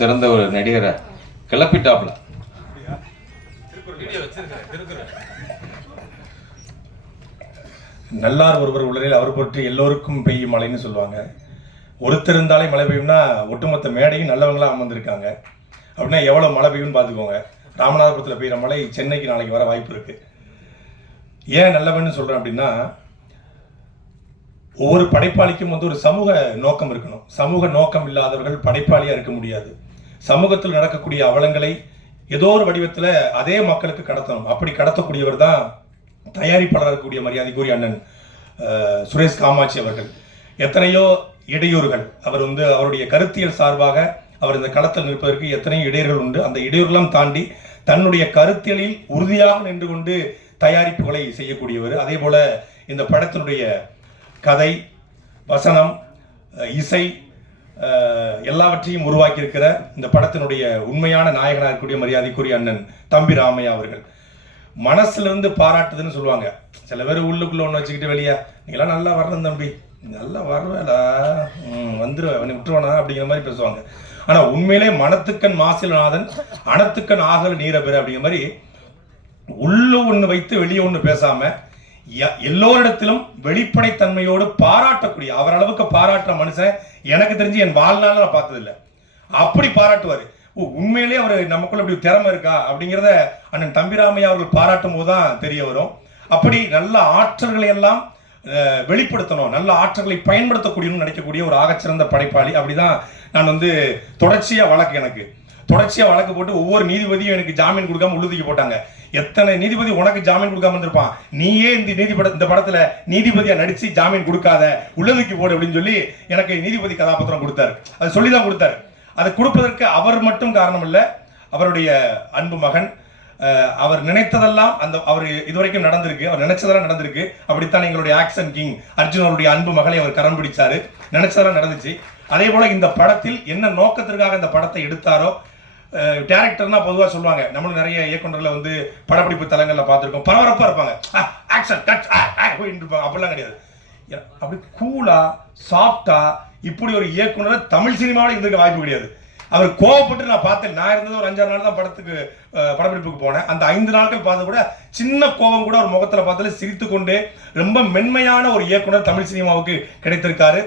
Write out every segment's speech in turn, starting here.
சிறந்த ஒரு நடிகரை கிளப்பிட்டாப்ல. நல்லார் ஒருவர் உலகில் அவர் போற்றி எல்லோருக்கும் பெய்யும் மழைன்னு சொல்லுவாங்க. ஒருத்தர் இருந்தாலே மழை பெய்யும்னா ஒட்டுமொத்த மேடையும் நல்லவங்களாம் அமர்ந்திருக்காங்க அப்படின்னா எவ்வளோ மழை பெய்யும்னு பார்த்துக்கோங்க. ராமநாதபுரத்தில் பெய்கிற மழை சென்னைக்கு நாளைக்கு வர வாய்ப்பு இருக்குது. ஏன் நல்லவன்னு சொல்கிறேன் அப்படின்னா, ஒவ்வொரு படைப்பாளிக்கும் ஒரு சமூக நோக்கம் இருக்கணும். சமூக நோக்கம் இல்லாதவர்கள் படைப்பாளியாக இருக்க முடியாது. சமூகத்தில் நடக்கக்கூடிய அவலங்களை ஏதோ ஒரு வடிவத்தில் அதே மக்களுக்கு கடத்தணும். அப்படி கடத்தக்கூடியவர் தான் தயாரிப்பாளராக இருக்கக்கூடிய மரியாதைக்குரிய அண்ணன் சுரேஷ் காமாட்சி அவர்கள். எத்தனையோ இடையூறுகள், அவர் அவருடைய கருத்தியல் சார்பாக அவர் இந்த களத்தில் நிற்பதற்கு எத்தனையோ இடையூறுகள் உண்டு. அந்த இடையூறுகளும் தாண்டி தன்னுடைய கருத்தியலில் உறுதியாக நின்று கொண்டு தயாரிப்புகளை செய்யக்கூடியவர். அதே போல இந்த படத்தினுடைய கதை, வசனம், இசை எல்லாவற்றையும் உருவாக்கி இருக்கிற இந்த படத்தினுடைய உண்மையான நாயகனாக இருக்கக்கூடிய மரியாதைக்குரிய அண்ணன் தம்பி ராமையா அவர்கள். மனசுலேருந்து பாராட்டுதுன்னு சொல்லுவாங்க. சில பேர் உள்ளுக்குள்ள ஒன்று வச்சுக்கிட்டு வெளியே நீங்களாம் நல்லா வரணும் தம்பி, நல்லா வரவேடா, வந்துடுவேன் விட்டுருவானா அப்படிங்கிற மாதிரி பேசுவாங்க. ஆனால் உண்மையிலே மனத்துக்கண் மாசிலநாதன் அனத்துக்கண் ஆகல் நீரபெற அப்படிங்கிற மாதிரி உள்ள ஒன்று வைத்து வெளியே ஒன்று பேசாமல் எல்லோரிடத்திலும் வெளிப்படைத்தன்மையோடு பாராட்டக்கூடிய, அவர் அளவுக்கு பாராட்டுற மனுஷன் எனக்கு தெரிஞ்சு என் வாழ்நாள் நான் பார்த்ததில்லை. அப்படி பாராட்டுவார். உண்மையிலே அவர் நமக்குள்ள இப்படி திறமை இருக்கா அப்படிங்கிறத அண்ணன் தம்பிராமையா அவர்கள் பாராட்டும் போது தான் தெரிய வரும். அப்படி நல்ல ஆற்றல்களை எல்லாம் வெளிப்படுத்தணும், நல்ல ஆற்றல்களை பயன்படுத்தக்கூடியன்னு நினைக்கக்கூடிய ஒரு ஆகச்சிறந்த படைப்பாளி. அப்படிதான் நான் தொடர்ச்சியாக வழக்கு போட்டு ஒவ்வொரு நீதிபதியும் எனக்கு ஜாமீன் கொடுக்காம உள்ளுதிக்கு போட்டாங்க. எத்தனை நீதிபதி உனக்கு ஜாமீன் கொடுக்காம இருந்திருப்பான், நீயே இந்த படத்துல நீதிபதியா நடிச்சு ஜாமீன் கொடுக்காத, உள்ளதுக்கு போடு அப்படின்னு சொல்லி எனக்கு நீதிபதி கதாபாத்திரம் கொடுத்தாரு. அதை சொல்லிதான் கொடுத்தாரு. அதை கொடுப்பதற்கு அவர் மட்டும் காரணம் இல்லை, அவருடைய அன்பு மகன். அவர் நினைத்ததெல்லாம் அவர் இதுவரைக்கும் நடந்திருக்கு, அவர் நினைச்சதெல்லாம் நடந்திருக்கு. அப்படித்தான் எங்களுடைய ஆக்ஷன் கிங் அர்ஜுன் அவருடைய அன்பு மகளை அவர் கரம் பிடிச்சாரு, நினைச்சதெல்லாம் நடந்துச்சு. அதே போல இந்த படத்தில் என்ன நோக்கத்திற்காக இந்த படத்தை எடுத்தாரோ, டேரக்டர்னா பொதுவாக சொல்லுவாங்க, நம்மளும் நிறைய இயக்குநர்களை படப்பிடிப்பு தலங்களில் பார்த்துருக்கோம், பரபரப்பாக இருப்பாங்க, ஆக்ஷன் கட் போயிட்டு இருப்பாங்க. அப்படிலாம் கிடையாது. அப்படி கூலா சாஃப்டா இப்படி ஒரு இயக்குனரை தமிழ் சினிமாவில் இருந்திருக்க வாய்ப்பு கிடையாது. அவர் கோவப்பட்டு நான் பார்த்தேன். நான் இருந்தது ஒரு 5-6 நாள் தான் படப்பிடிப்புக்கு போனேன். அந்த 5 நாட்கள் பார்த்து கூட சின்ன கோபம் கூட ஒரு முகத்தில் பார்த்தாலே சிரித்து கொண்டு ரொம்ப மென்மையான ஒரு இயக்குனர் தமிழ் சினிமாவுக்கு கிடைத்திருக்காரு.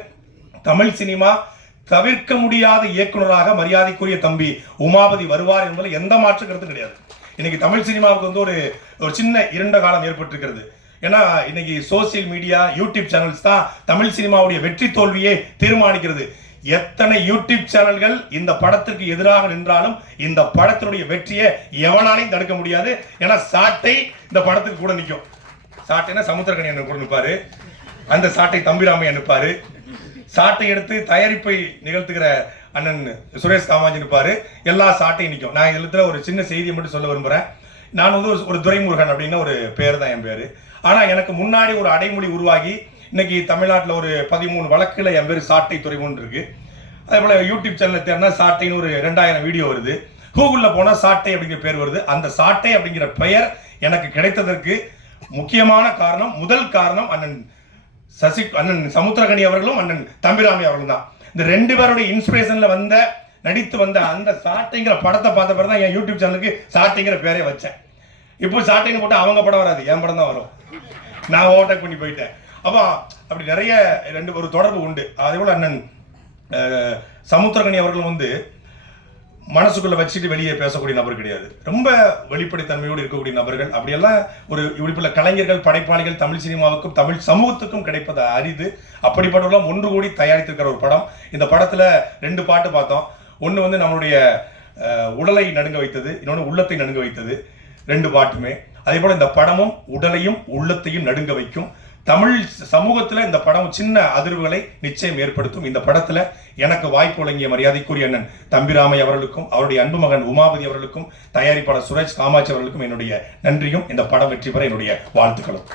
தமிழ் சினிமா தவிர்க்க முடியாத இயக்குனராக மரியாதைக்குரிய தம்பி உமாபதி வருவார் என்பதில் எந்த மாற்று கருத்து கிடையாது. இன்னைக்கு தமிழ் சினிமாவுக்கு ஒரு சின்ன இருண்ட காலம் ஏற்பட்டிருக்கிறது. ஏன்னா இன்னைக்கு சோசியல் மீடியா, யூடியூப் சேனல்ஸ் தான் தமிழ் சினிமாவுடைய வெற்றி தோல்வியை தீர்மானிக்கிறது. எத்தனை யூடியூப் சேனல்கள் இந்த படத்திற்கு எதிராக நின்றாலும் இந்த படத்தினுடைய வெற்றியை எவனாலையும் தடுக்க முடியாது. ஏன்னா சாட்டை இந்த படத்துக்கு கூட நிற்கும். சாட்டைனா சமுத்திரக்கணி என்ன கூட நிற்பாரு, அந்த சாட்டை தம்பிராமையா நிற்பாரு. சாட்டை எடுத்து தயாரிப்பை நிகழ்த்துகிற அண்ணன் சுரேஷ் காமாட்சி நிற்பாரு. எல்லா சாட்டையும் நிற்கும். நான் இதில் ஒரு சின்ன செய்தியை மட்டும் சொல்ல விரும்புகிறேன். நான் ஒரு துரைமுருகன் அப்படின்னு ஒரு பேர் தான் என் பேர். ஆனால் எனக்கு முன்னாடி ஒரு அடைமொழி உருவாகி இன்னைக்கு தமிழ்நாட்டில் ஒரு 13 வழக்கில் என் பேர் சாட்டை துறைமுன் இருக்கு. அதே போல் யூடியூப் சேனலில் தேர்னா சாட்டைன்னு ஒரு 2000 வீடியோ வருது. கூகுளில் போனால் சாட்டை அப்படிங்கிற பேர் வருது. அந்த சாட்டை அப்படிங்கிற பெயர் எனக்கு கிடைத்ததற்கு முக்கியமான காரணம், முதல் காரணம் அண்ணன் சமுத்திரகனி அவர்களும் அண்ணன் தம்பிராமி அவர்களும் தான். இந்த 2 பேருடைய இன்ஸ்பிரேஷன்ல நடித்து வந்த அந்த சாட்டைங்கிற படத்தை பார்த்த பிறகு தான் என் யூடியூப் சேனலுக்கு சாட்டைங்கிற பேரே வச்சேன். இப்போ சாட்டைன்னு போட்டு அவங்க படம் வராது, என் படம் தான் வரும். நான் ஓவர்டேக் பண்ணி போயிட்டேன். அப்போ அப்படி நிறைய ஒரு தொடர்பு உண்டு. அதே போல அண்ணன் சமுத்திரகனி அவர்களும் மனசுக்குள்ள வச்சுட்டு வெளியே பேசக்கூடிய நபர் கிடையாது. ரொம்ப வெளிப்படைத்தன்மையோடு இருக்கக்கூடிய நபர்கள். அப்படியெல்லாம் ஒரு இப்படிப்பட்ட கலைஞர்கள், படைப்பாளிகள் தமிழ் சினிமாவுக்கும் தமிழ் சமூகத்துக்கும் கிடைப்பது அரிது. அப்படிப்பட்டவெல்லாம் ஒன்று கூடி தயாரித்திருக்கிற ஒரு படம். இந்த படத்துல 2 பாட்டு பார்த்தோம். ஒன்று நம்மளுடைய உடலை நடுங்க வைத்தது, இன்னொன்று உள்ளத்தை நடுங்க வைத்தது. 2 பாட்டுமே. அதே போல இந்த படமும் உடலையும் உள்ளத்தையும் நடுங்க வைக்கும். தமிழ் சமூகத்தில் இந்த படம் சின்ன அதிர்வுகளை நிச்சயம் ஏற்படுத்தும். இந்த படத்தில் எனக்கு வாய்ப்பு வழங்கிய மரியாதைக்குரிய அண்ணன் தம்பிராமை அவர்களுக்கும் அவருடைய அன்பு மகன் உமாபதி அவர்களுக்கும் தயாரிப்பாளர் சுரேஷ் காமாட்சி அவர்களுக்கும் என்னுடைய நன்றியும், இந்த படம் வெற்றி பெற என்னுடைய வாழ்த்துக்களும்.